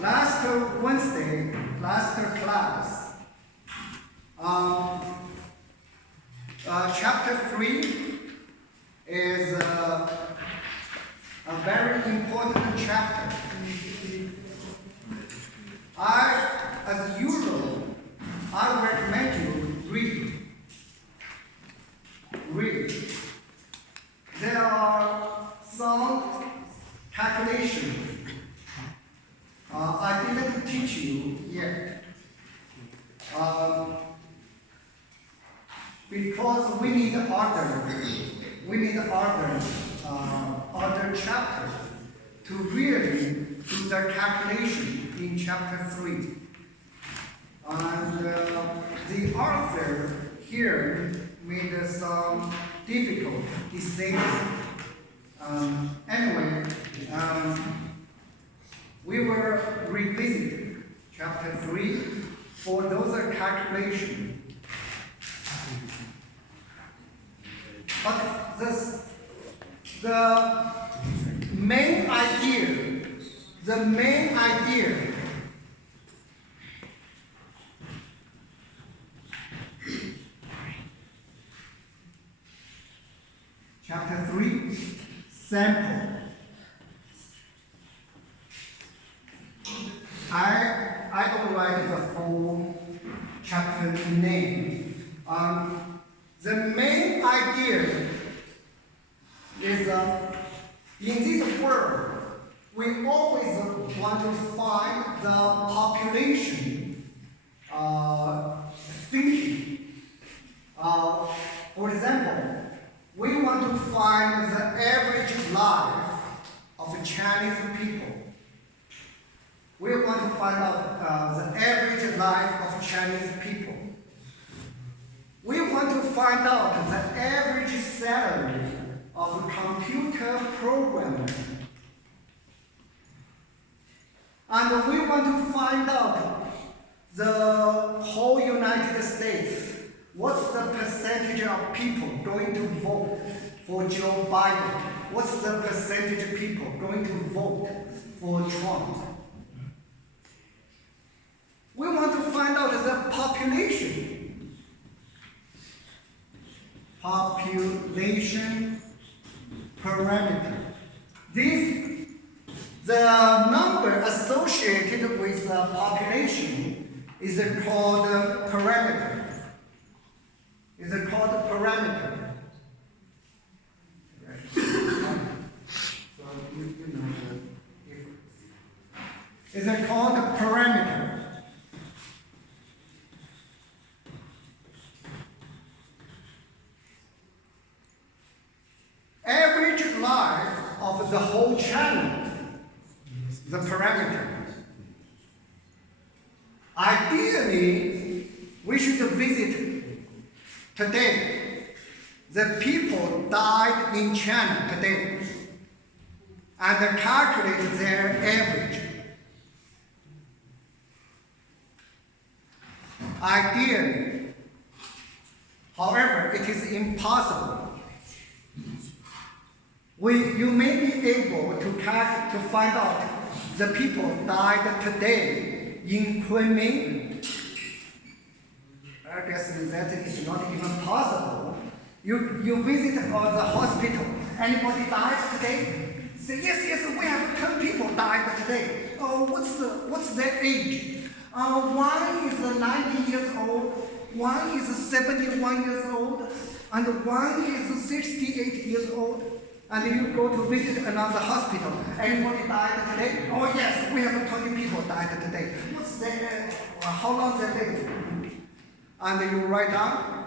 Last Wednesday, last class, chapter 3 is a very important chapter. As usual, I recommend you read. There are some calculations I didn't teach you yet. Because we need other chapters to really do the calculation in chapter 3. And the author here made some difficult decisions. Anyway, we will revisit chapter 3 for those calculations. But the main idea chapter 3, sample. I don't write the full chapter name. The main idea is in this world, we always want to find the population thinking. For example, we want to find the average life of Chinese people. We want to find out the average life of Chinese people. We want to find out the average salary of a computer programmer. And we want to find out the whole United States. What's the percentage of people going to vote for Joe Biden? What's the percentage of people going to vote for Trump? We want to find out the population parameter. The number associated with the population is called parameter. It's called parameter. Average life of the whole channel, the parameter. Ideally, we should visit today. The people died in China today and calculate their average. Ideally, however, it is impossible. You may be able to find out the people died today in Kunming. I guess that is not even possible. You visit the hospital. Anybody died today? Say yes. We have 10 people died today. Oh, what's their age? One is 90 years old. One is 71 years old, and one is 68 years old. And you go to visit another hospital. Anybody died today? Oh yes, we have 20 people died today. What's their? How long they live? And you write down.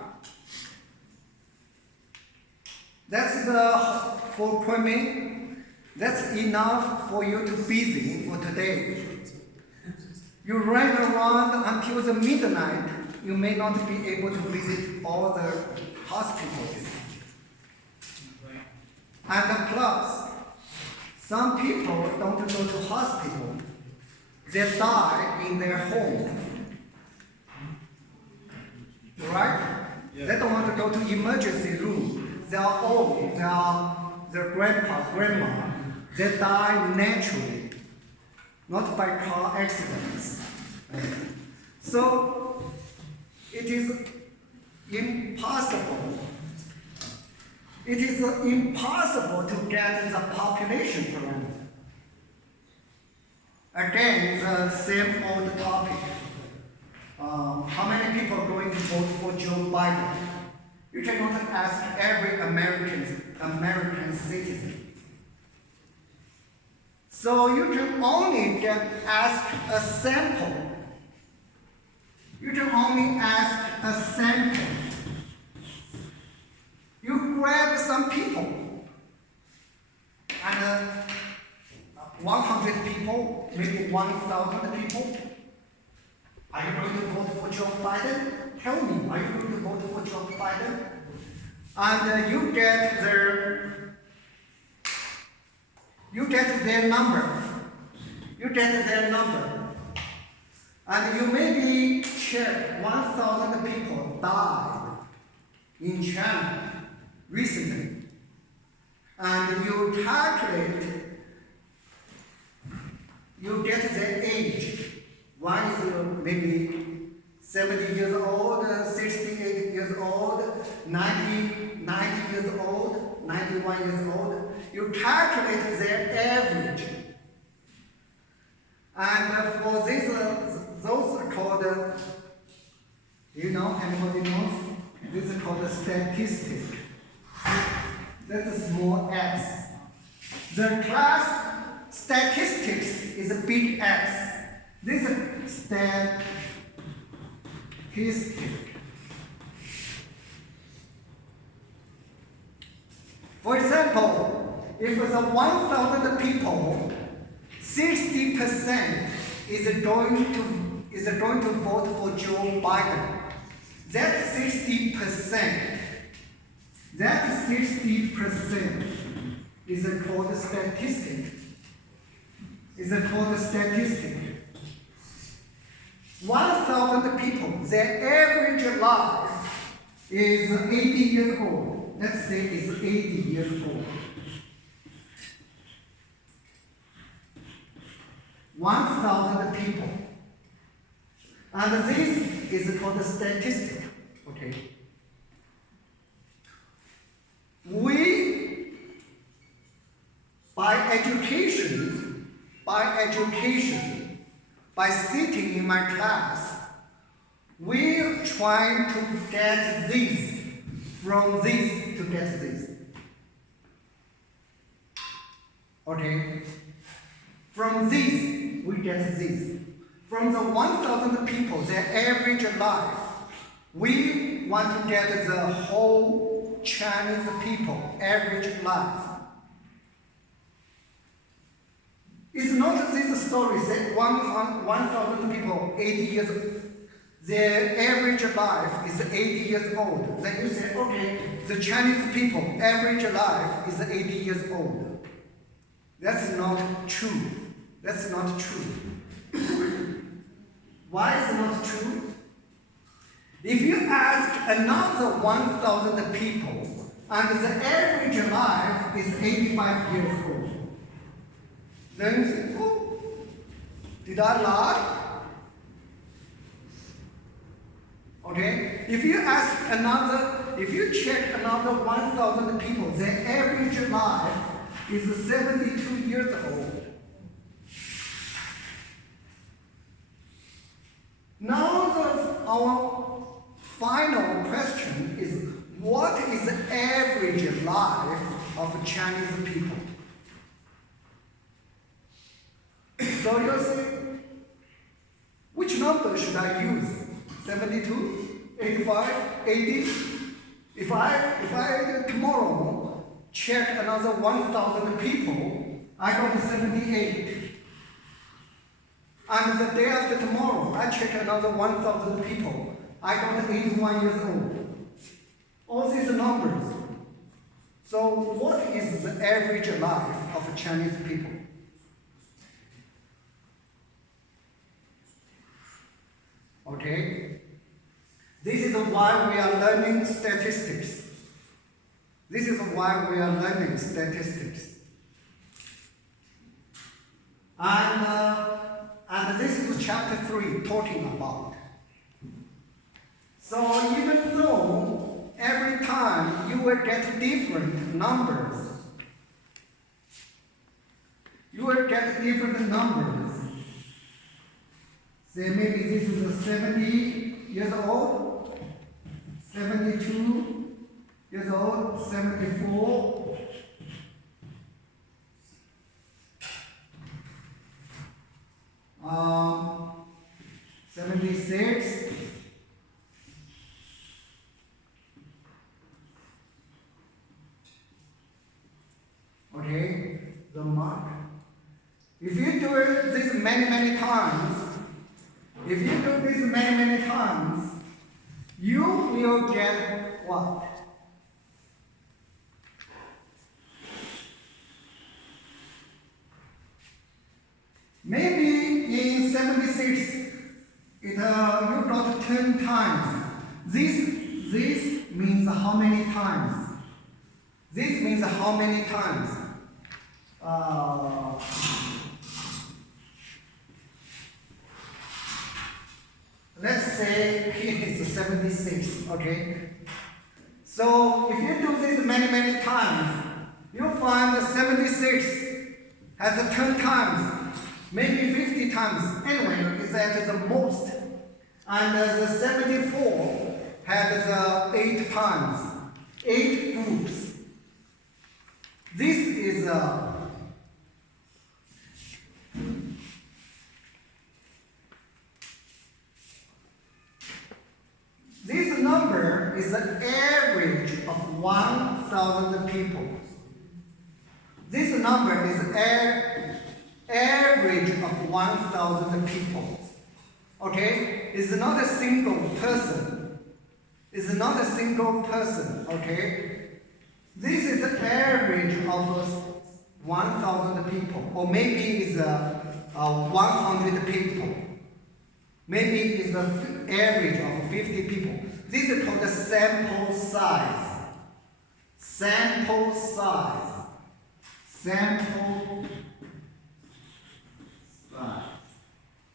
That's for Kunming. That's enough for you to busy for today. You run around until the midnight. You may not be able to visit all the hospitals. And plus, some people don't go to hospital. They die in their home. Right? Yeah. They don't want to go to emergency room. They are old. They are their grandpa, grandma. They die naturally, not by car accidents. So it is impossible. It is impossible to get the population parameter. Again, the same old topic. How many people are going to vote for Joe Biden? You cannot ask every American citizen. So you can only ask a sample. You can only ask a sample. You grab some people, and 100 people, maybe 1,000 people. Are you going to vote for Joe Biden? Tell me, are you going to vote for Joe Biden? And you get their number. You get their number. And you maybe check 1,000 people died in China recently. And you calculate, you get their age. One is maybe 70 years old, 68 years old, 90 years old, 91 years old. You calculate their average. And for this, those are called, anybody knows? This is called a statistic. That's a small x. The class statistics is a big X. This is statistic. For example, if the 1,000 people, 60% is going to vote for Joe Biden. That 60% is called statistic. Is called statistic. 1,000 people, their average life is 80 years old. Let's say it's 80 years old. 1,000 people. And this is called a statistic. Okay. We, by education, by sitting in my class, we're trying to get this from this to get this. Okay? From this, we get this. From the 1,000 people, their average life, we want to get the whole Chinese people average life. It's not this story that 1,000 people, 80 years old, their average life is 80 years old. Then you say, okay, the Chinese people, average life is 80 years old. That's not true. That's not true. Why is it not true? If you ask another 1,000 people, and the average life is 85 years old, then you say, oh, did I lie? Okay? If you check another 1,000 people, their average life is 72 years old. Now our final question is, what is the average life of Chinese people? So you say, which number should I use? 72, 85, 80? If I tomorrow check another 1,000 people, I got 78. And the day after tomorrow, I check another 1,000 people, I got 81 years old. All these numbers. So what is the average life of Chinese people? Okay? This is why we are learning statistics. This is why we are learning statistics. And this is chapter 3 talking about. So even though every time you will get different numbers, say maybe this is 70 years old, 72 years old, 74, 76, okay, the mark. If you do this many times, you will get what? Maybe in 76, you got 10 times. This means how many times? This means how many times? Let's say here is 76, okay? So if you do this many times, you'll find that 76 has 10 times, maybe 50 times. Anyway, it's at the most. And the 74 has 8 times, 8 groups. This is this number is the average of 1,000 people. This number is average of 1,000 people. Okay? It's not a single person. It's not a single person. Okay? This is the average of 1,000 people, or maybe it's 100 people. Maybe it's the average of 50 people. This is called the sample size. Sample size. Sample size.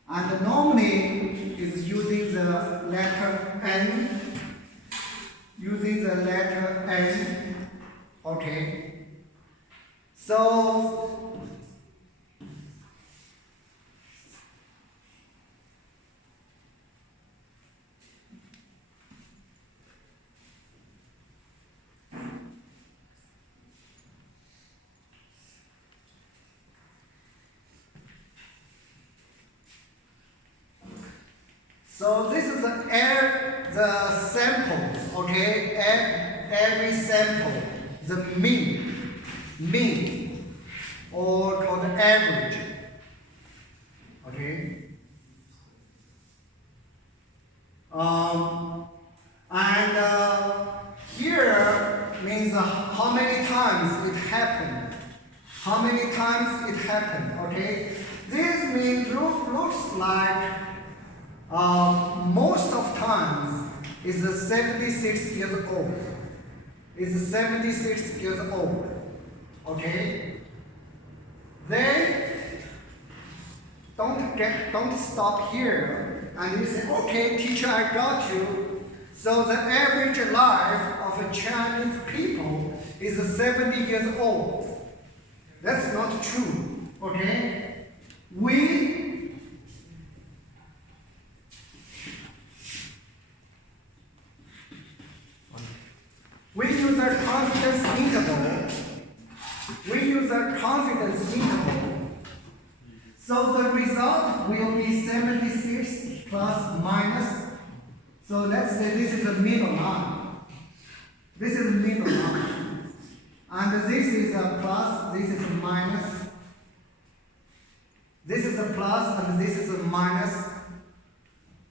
And normally is using the letter N. Using the letter N. Okay. So this is the samples, okay? Every sample, the mean, or called average, okay? Here means how many times it happened. How many times it happened, okay? This means looks like most of times is 76 years old. Is 76 years old. Okay? Then don't stop here and you say, okay, teacher, I got you. So the average life of a Chinese people is 70 years old. That's not true. Okay? We use a confidence interval. So the result will be 76 plus minus. So let's say this is the middle line. This is the middle line. And this is a plus, this is a minus. This is a plus and this is a minus.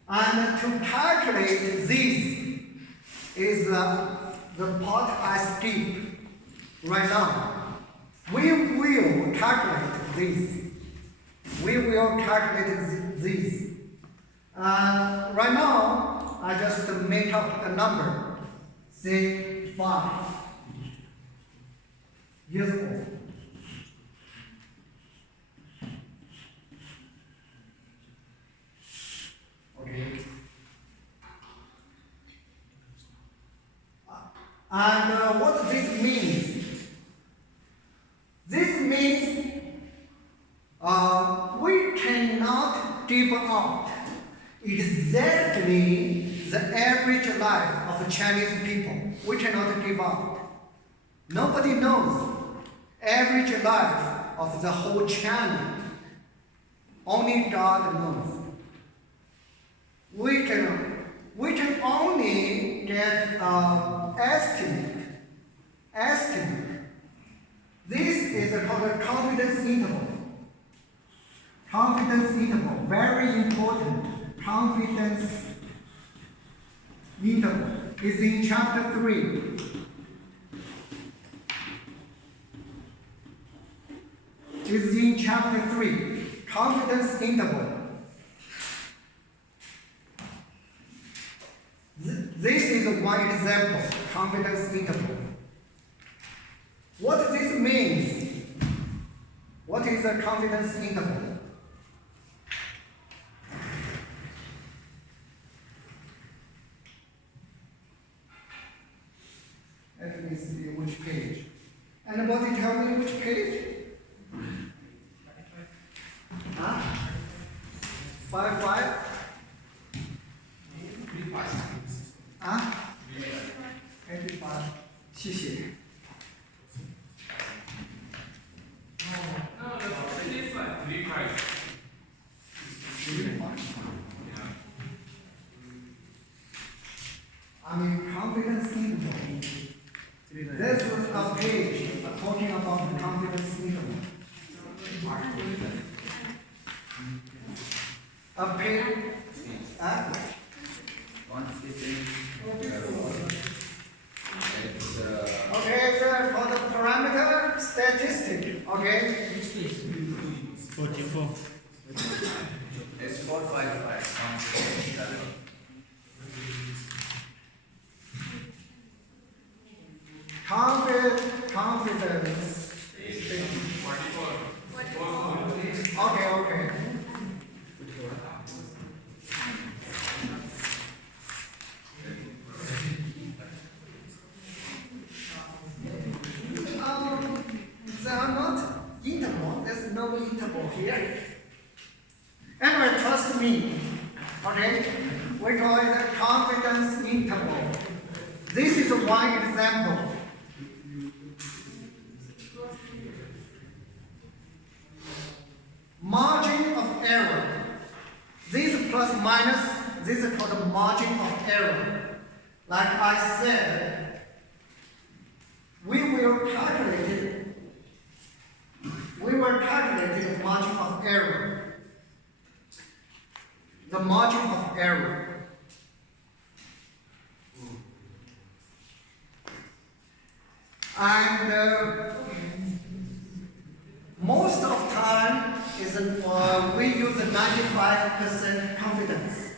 And to calculate this is the part I skip right now. We will calculate this. Right now, I just make up a number. Say 5 years old. give out exactly the average life of Chinese people. We cannot give out. Nobody knows average life of the whole China. Only God knows. We can only get estimate. This is called a confidence interval. Confidence interval, very important. Confidence interval is in chapter 3. Is in chapter 3. Confidence interval. This is one example, confidence interval. What this means? What is a confidence interval? Let me see which page. Anybody tell me which page? Huh? 5. Huh? 85. 谢谢。I mean, confidence interval. This is a page talking about the confidence interval. A page. Okay, so for the parameter statistic, okay? 44. It's 455. Confidence. Okay. There are not interval. There's no interval here. Anyway, trust me. Okay, we call it a confidence interval. This is one example. Margin of error. This plus minus, this is called the margin of error. Like I said, we will calculate the margin of error. The margin of error. And most of time is we use a 95% confidence.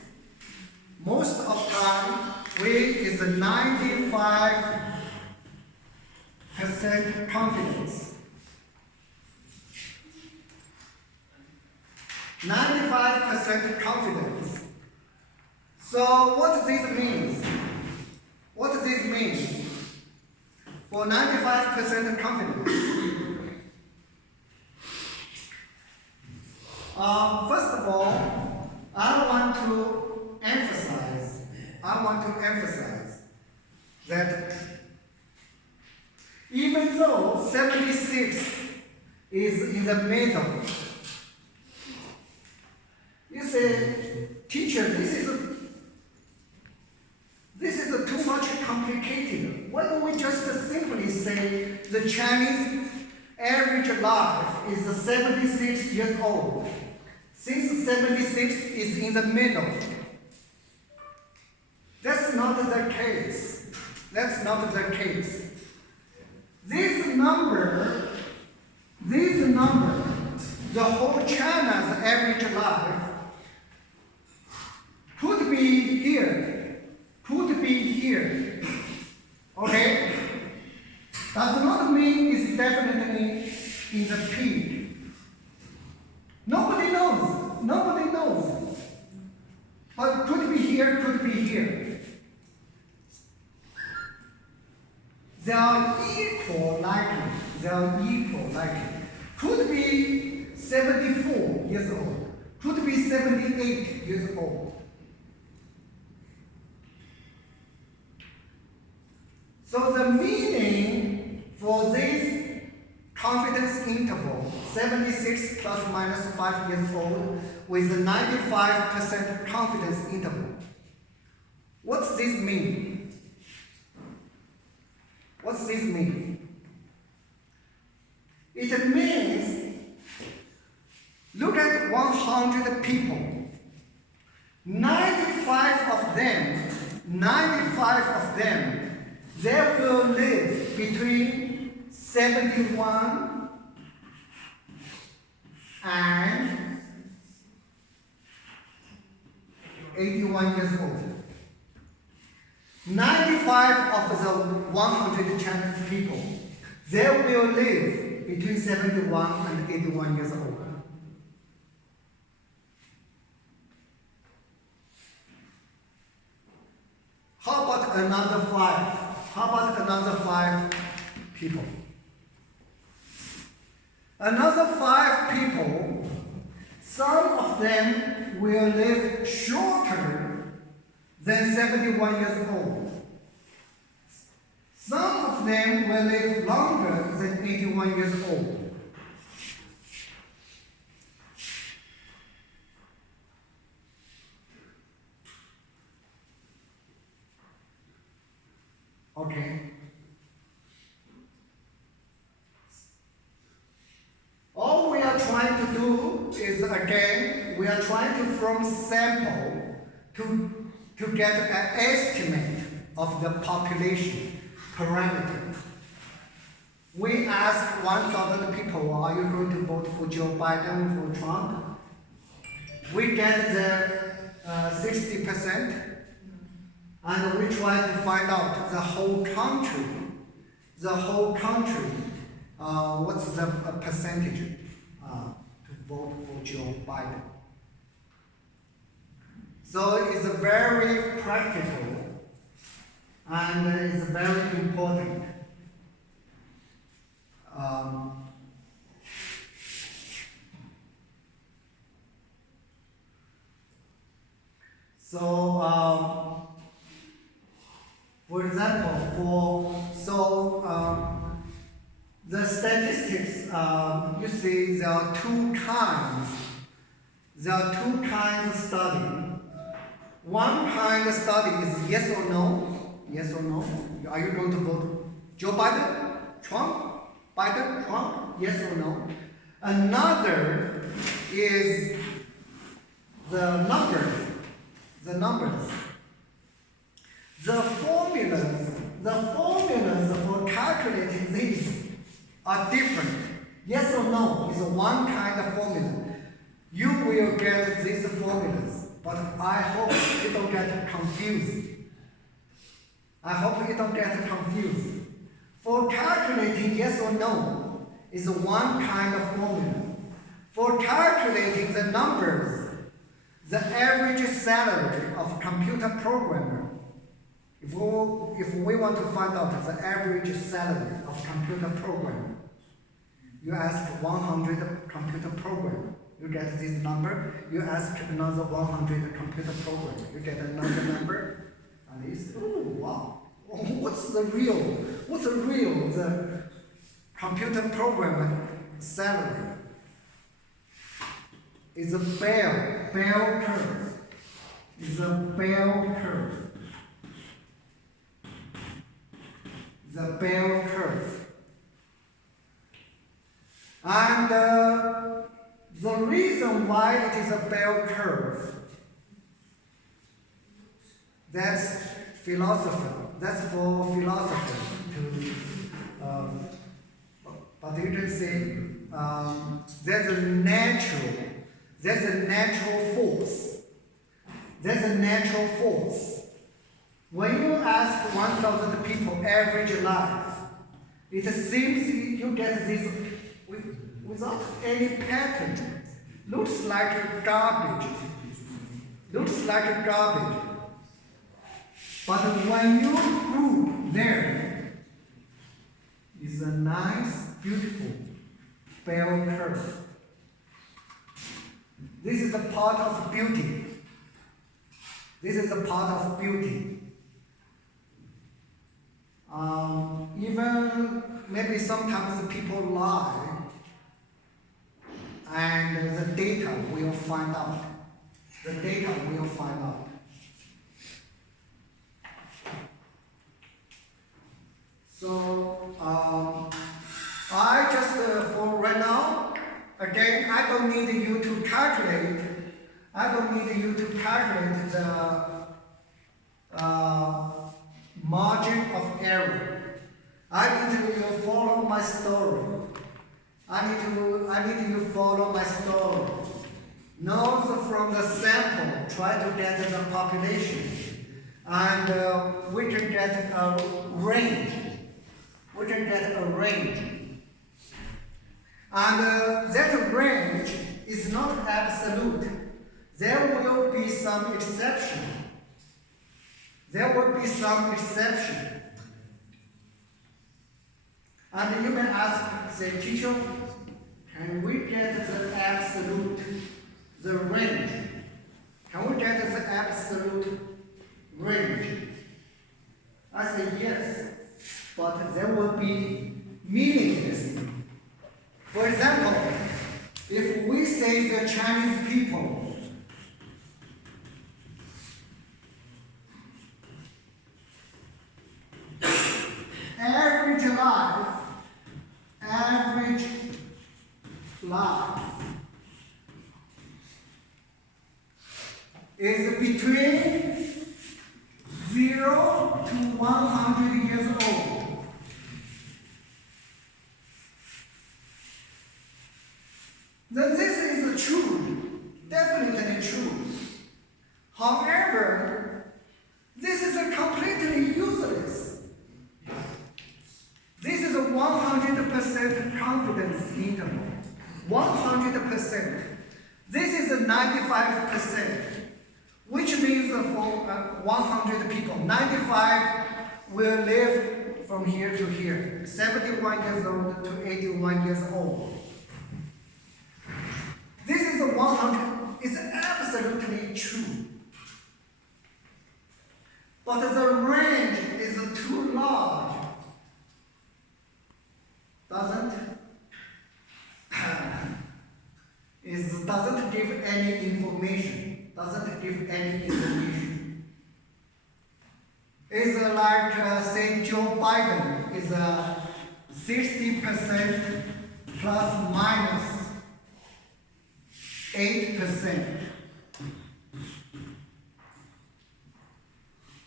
Most of time we is a 95% confidence. 95% confidence. So what this means? What this means? For 95% confidence. First of all, I want to emphasize that even though 76 is in the middle, you say, teacher, this is too much complicated. Why don't we just simply say the Chinese average life is 76 years old? Since 76 is in the middle. That's not the case. This number, the whole China's average life could be here. Okay? Does not mean it's definitely in the peak. Nobody knows. But could be here. They are equal likely. Could be 74 years old. could be 78 years old. So the meaning for this confidence interval, 76 plus minus 5 years old, with a 95% confidence interval. What's this mean? What's this mean? It means, look at 100 people. 95 of them, they will live between 71 and 81 years old. 95 of the 100 Chinese people, they will live between 71 and 81 years old. How about another 5? How about another 5 people? Another 5 people, some of them will live shorter than 71 years old. Some of them will live longer than 81 years old. Okay. All we are trying to do is, again, we are trying to from sample to get an estimate of the population parameter. We ask 1,000 people, are you going to vote for Joe Biden or for Trump? We get the 60%. And we try to find out the whole country, what's the percentage to vote for Joe Biden. So it's very practical and it's very important. For example, the statistics, you see there are two kinds. There are two kinds of study. One kind of study is yes or no. Yes or no. Are you going to vote Joe Biden, Trump, Biden, Trump? Yes or no. Another is the numbers. The numbers. The formulas for calculating these are different. Yes or no is one kind of formula. You will get these formulas, but I hope you don't get confused. For calculating yes or no is one kind of formula. For calculating the numbers, the average salary of a computer programmer, if we want to find out the average salary of a computer programmer, you ask 100 computer programmer, you get this number. You ask another 100 computer programmer, you get another number. And it's, oh wow, what's the computer programmer salary? It's a bell curve. It's a bell curve. The bell curve. And the reason why it is a bell curve, that's philosopher. That's for philosophers to. But you can say there's a natural force. There's a natural force. When you ask 1,000 people average life, it seems you get this without any pattern. Looks like garbage. But when you group there, is a nice, beautiful bell curve. This is a part of beauty. This is a part of beauty. Even maybe sometimes people lie, and the data will find out. The data will find out. So I just for right now, again, I don't need you to calculate. I don't need you to calculate the margin of error. I need you to follow my story. I need you to follow my story. Notes from the sample, try to get the population, and we can get a range. We can get a range. And that range is not absolute. There will be some exception. There will be some exception. And you may ask, say, teacher, can we get the absolute, the range? Can we get the absolute range? I say yes, but there will be meaningless. For example, if we say the Chinese people average life is between 0 to 100 years old. Then this is true, definitely true. However, this is completely useless. This is a 100% confidence interval. 100%. This is a 95%, which means for 100 people, 95 will live from here to here, 71 years old to 81 years old. This is a 100, it's absolutely true. But the range is too large. Doesn't give any information. Doesn't give any information. It's like say Joe Biden is 60% plus minus 8%.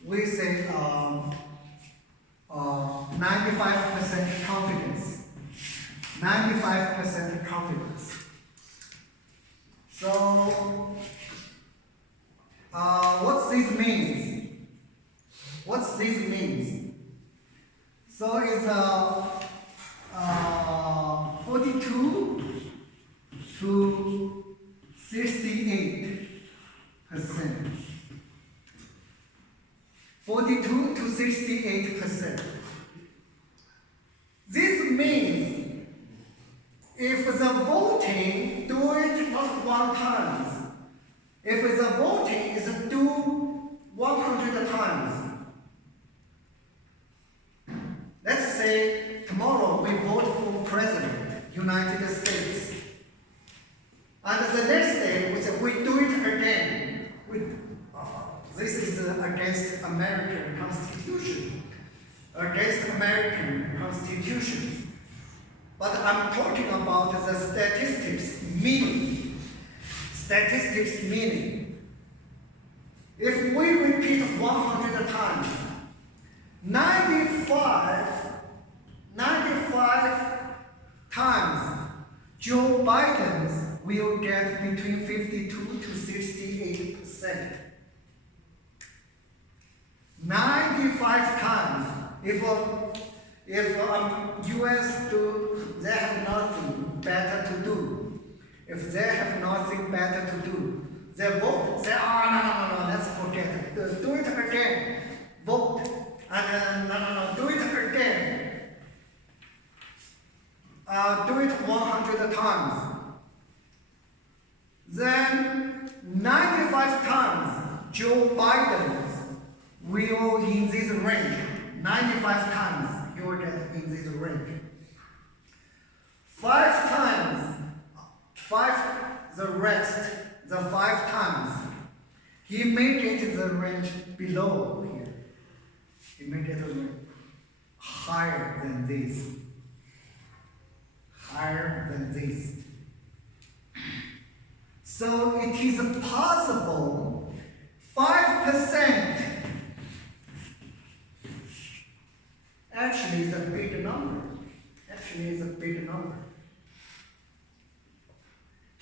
We say 95% confidence. 95% confidence. So, what this means? What this means? So it's 42 to 68%. 42 to 68%. This means if the voting do it not one time, if the voting is do 100 times, let's say tomorrow we vote for President, United States, and the next day we say we do it again. This is against American Constitution. Against American Constitution. But I'm talking about the statistics meaning. Statistics meaning. If we repeat 100 times, 95 times Joe Biden will get between 52 to 68%. 95 times. If US do, they have nothing better to do. If they have nothing better to do, they vote. Say, no, let's forget it. Do it again. Vote. And no, do it again. Do it 100 times. then 95 times Joe Biden will in this range. 95 times he will get in this range. 5 times, the rest, the 5 times, he may get the range below here. He may get a range higher than this. Higher than this. So it is possible 5% actually is a big number. Actually is a big number.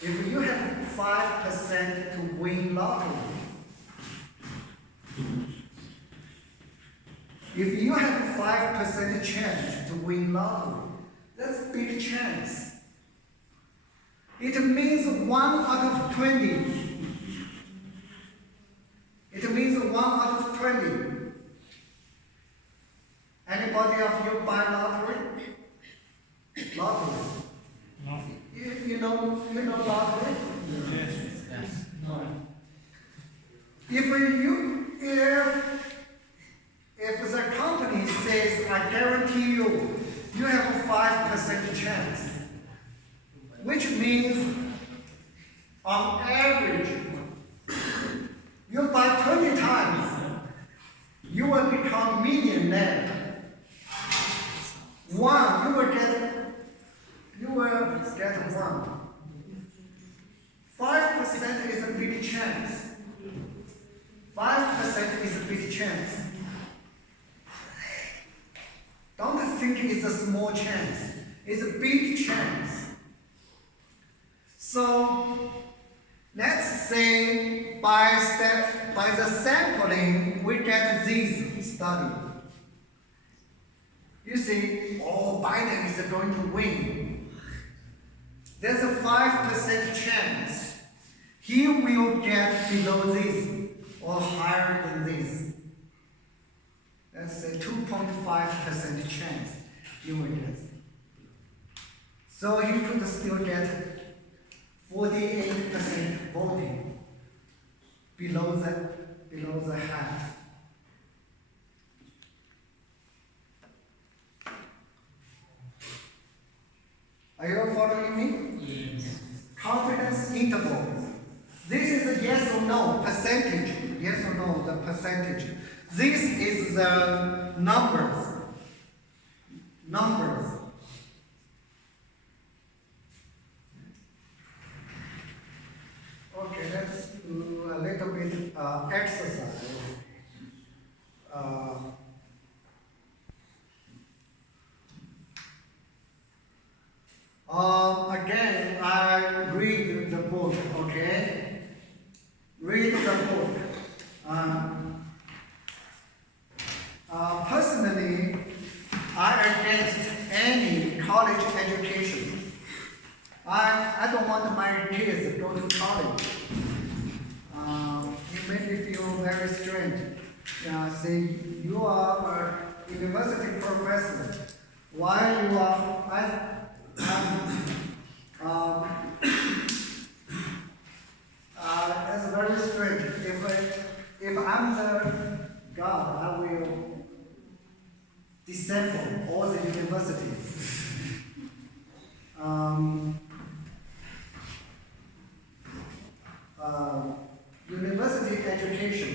If you have 5% to win lottery, if you have 5% chance to win lottery, that's a big chance. It means 1 out of 20. It means 1 out of 20. Anybody of you buy lottery? Lottery. No. You know lottery? Yes. No. If the company says, I guarantee you, you have a 5% chance, which means on average, you buy 20 times, you will become millionaire. One, you will get 1. 5% is a big chance. 5% is a big chance. Don't think it's a small chance. It's a big chance. So let's say by the sampling we get this study. You see, Biden is going to win. There's a 5% chance he will get below this or higher than this. That's a 2.5% chance he will get. So he could still get 48% voting below the half. Are you following me? Yes. Confidence interval. This is a yes or no percentage. Yes or no, the percentage. This is the numbers. Numbers. Okay, let's do a little bit exercise. Again, I read the book, okay? Read the book. Personally, I'm against any college education. I don't want my kids to go to college. It made me feel very strange. See, you are a university professor. Why you are? That's very strange. If I'm the God, I will disassemble all the universities. University education.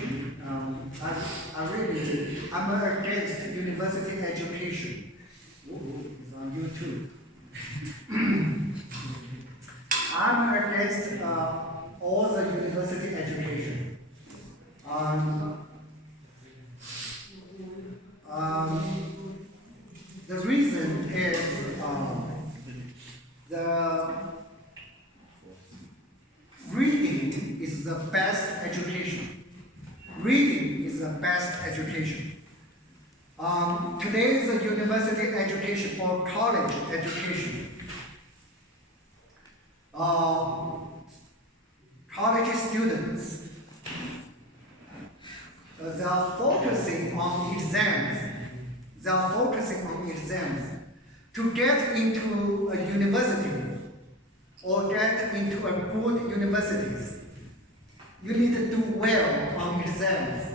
I'm against university education. It's on YouTube. I'm against all the university education. The reason is the reading is the best education. Reading is the best education. Today's university education or college education. College students, they are focusing on exams. They are focusing on exams to get into a university or get get into a good universities, you need to do well on exams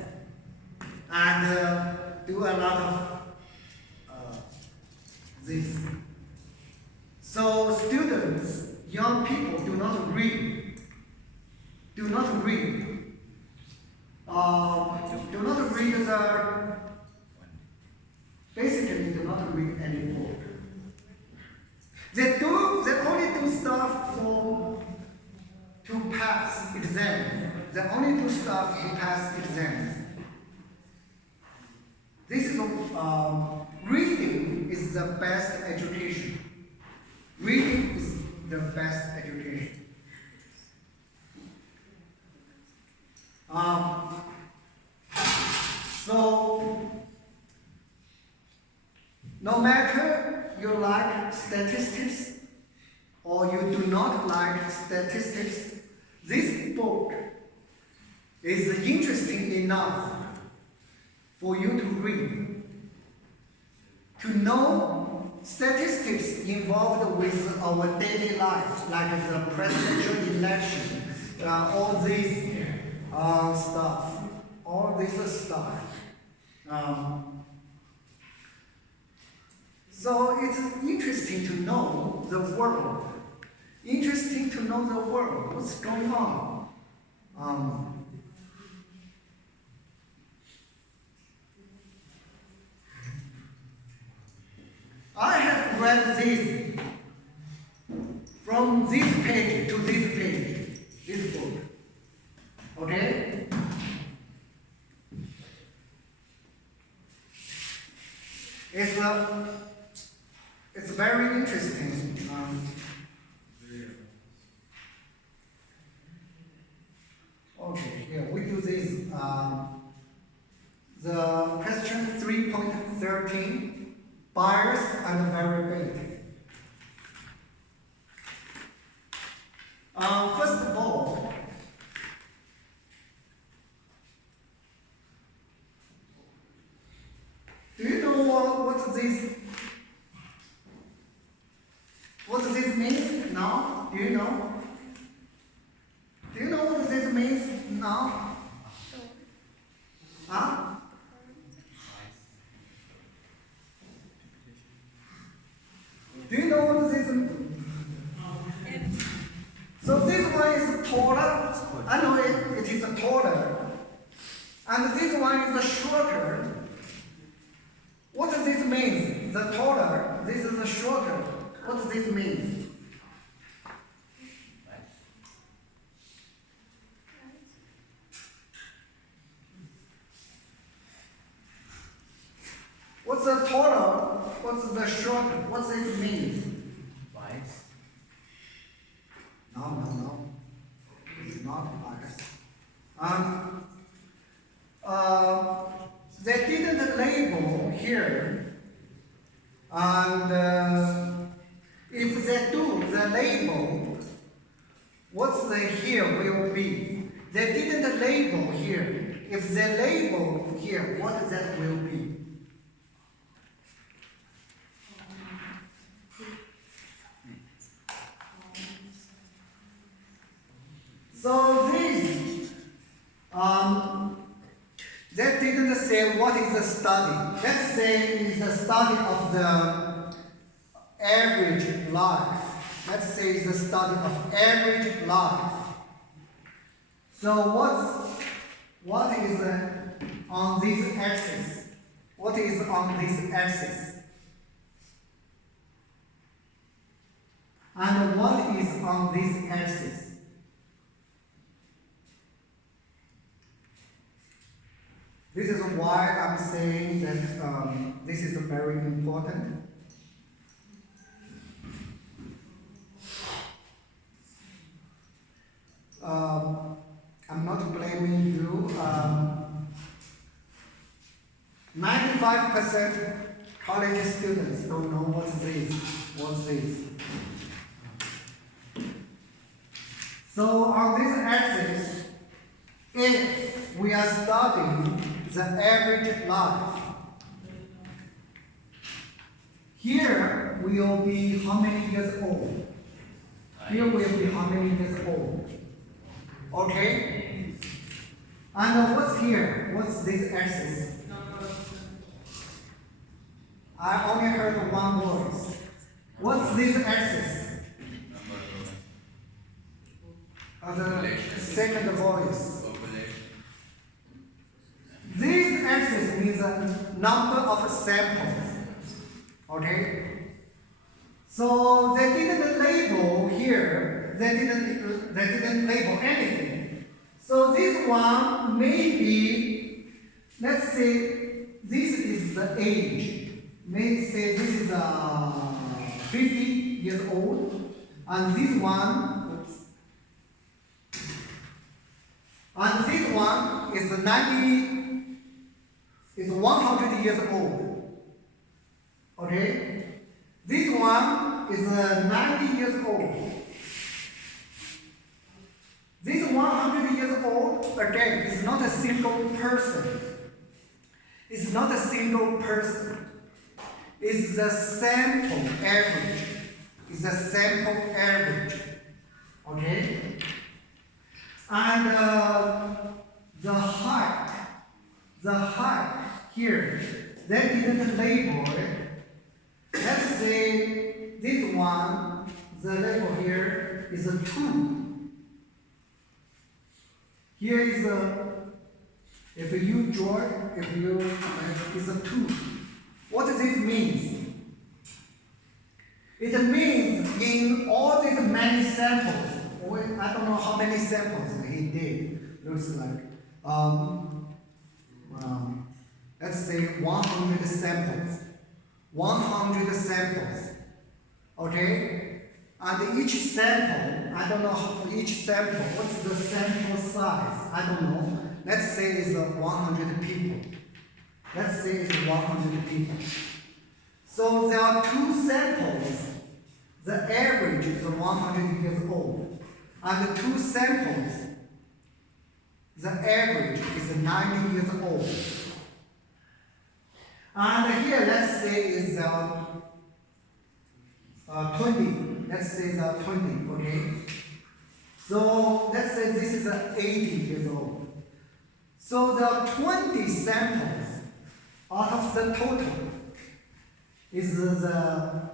and do a lot of this. So students, young people do not read. Do not read. Do not read the, basically do not read any book. They only do stuff to pass exams. They only do stuff to pass exams. This is, reading is the best education. Reading is the best education. So, no matter you like statistics or you do not like statistics, this book is interesting enough for you to read. To know statistics involved with our daily life, like the presidential election, all these stuff, all this stuff. So it's interesting to know the world. Interesting to know the world, what's going on. I have read this from this page to this page, this book. Okay? It's very interesting. Okay, yeah, we do this. The question 3.13, bias and variability. First of all, do you know what this means now? Do you know? Do you know what this means now? Huh? Do you know what this means? So this one is taller. I know it is taller. And this one is shorter. What does this mean? The taller, this is the shorter. What does this mean? What's the taller? What's the shorter? What does this mean? Bias. No. It's not bias. They didn't label here, and if they do the label, what's the here will be? They didn't label here. If they label here, what that will be? So this, that didn't say what is the study. Let's say it's the study of the average life. Let's say it's the study of average life. So what is on this axis? What is on this axis? And what is on this axis? This is why I'm saying that this is very important. I'm not blaming you. 95% college students don't know what's this. So on this axis, if we are studying the average life, here we will be how many years old? here will be how many years old. Okay? And what's here? What's this axis? I only heard one voice. What's this axis? The second voice. This axis means the number of samples. Okay? So they didn't label here, they didn't label anything. So this one may be, let's say this is the age. May say this is 50 years old, and this one, oops, and this one is 100 years old. Okay? This one is 90 years old. This 100 years old, again, is not a single person. It's not a single person. It's the sample average. It's the sample average. Okay? And the height here, they didn't label it. Let's say this one, the label here is a 2. Here is a, if you draw it, it's a 2. What does this mean? It means in all these many samples, I don't know how many samples he did, looks like, let's say 100 samples. 100 samples, okay? And each sample, I don't know how each sample, what's the sample size? I don't know. Let's say it's 100 people. Let's say it's 100 people. So there are 2 samples. The average is 100 years old. And the 2 samples, the average is 90 years old. And here, let's say is 20. Let's say the 20, okay? So let's say this is 80 years old. So the 20 samples out of the total is the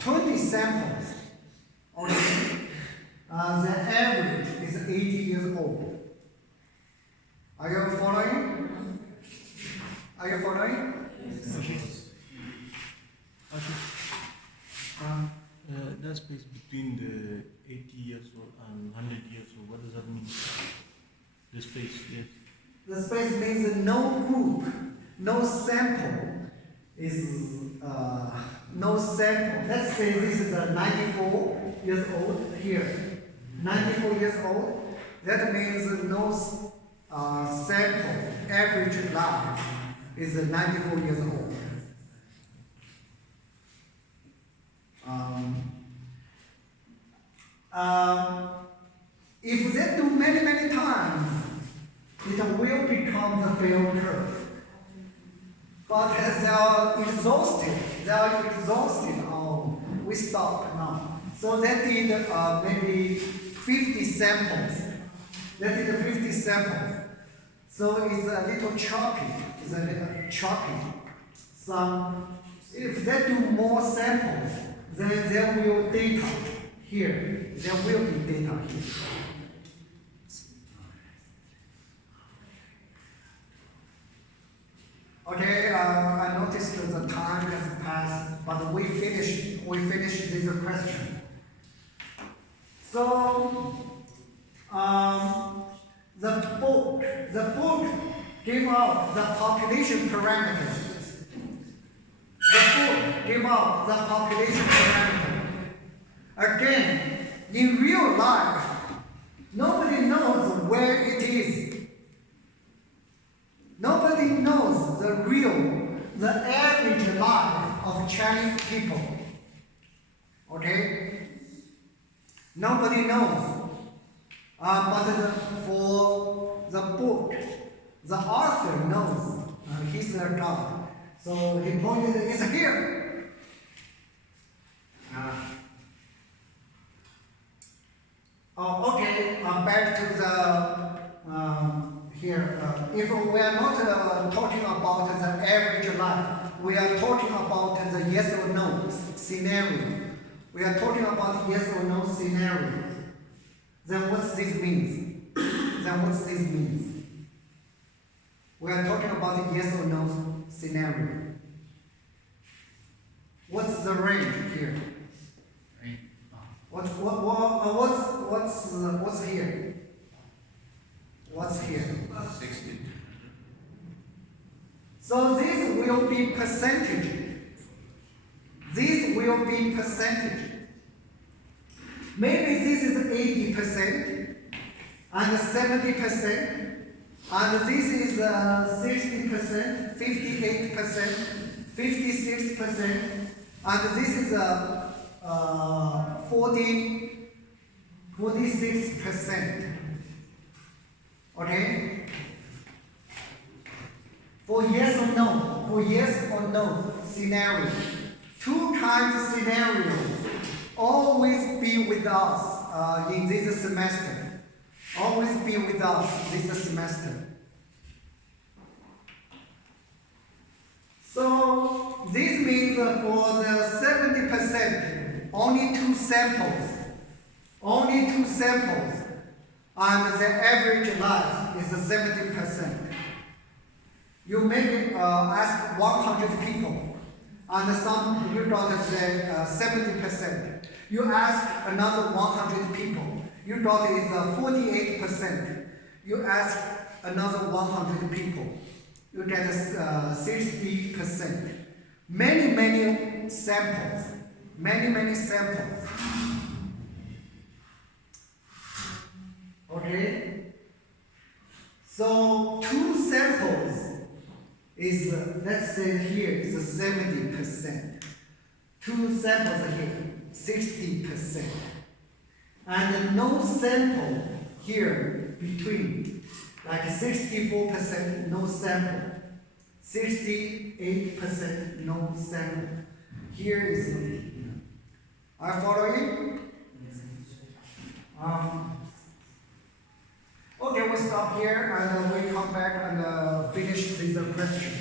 20 samples, okay? The average is 80 years old. Are you following? Are you following? That space between the 80 years old and 100 years old, what does that mean? The space, yes. The space means no group, no sample is no sample. Let's say this is 94 years old here. 94 years old. That means no sample average life is 94 years old. If they do many times, it will become the bell curve. But as they are exhausted, oh, we stop now. So they did maybe 50 samples. They did 50 samples. So it's a little choppy. It's a little choppy. So if they do more samples, then there will be data here. There will be data here. Okay, I noticed that the time has passed, but we finished this question. So the book gave out the population parameters. The book gave out the population parameter. Again, in real life, nobody knows where it is. Nobody knows the average life of Chinese people. Okay? Nobody knows. But for the book, the author knows. He's a God. So he pointed, it's here. Oh, okay. Back to the here. If we are not talking about the average life, we are talking about the yes or no scenario. We are talking about yes or no scenario. Then what this means? Then what this means? We are talking about the yes or no scenario. What's the range here? What's here? What's here? 60. So this will be percentage. This will be percentage. Maybe this is 80% and 70%, and this is 60%, 58%, 56%, and this is 46%. Okay? For yes or no scenario, two kinds of scenarios always be with us in this semester. Always be with us this semester. So this means for the 70%, only two samples, and the average life is 70%. You maybe ask 100 people, and some you got say 70%. You ask another 100 people, you got is 48%. You ask another 100 people, you get 60%. Many samples. Many samples. Okay? So two samples is, let's say here is 70%. Two samples here, 60%. And no sample here between, like 64% no sample, 68% no sample. Here is, are you following? Okay, we'll stop here and we come back and finish this question.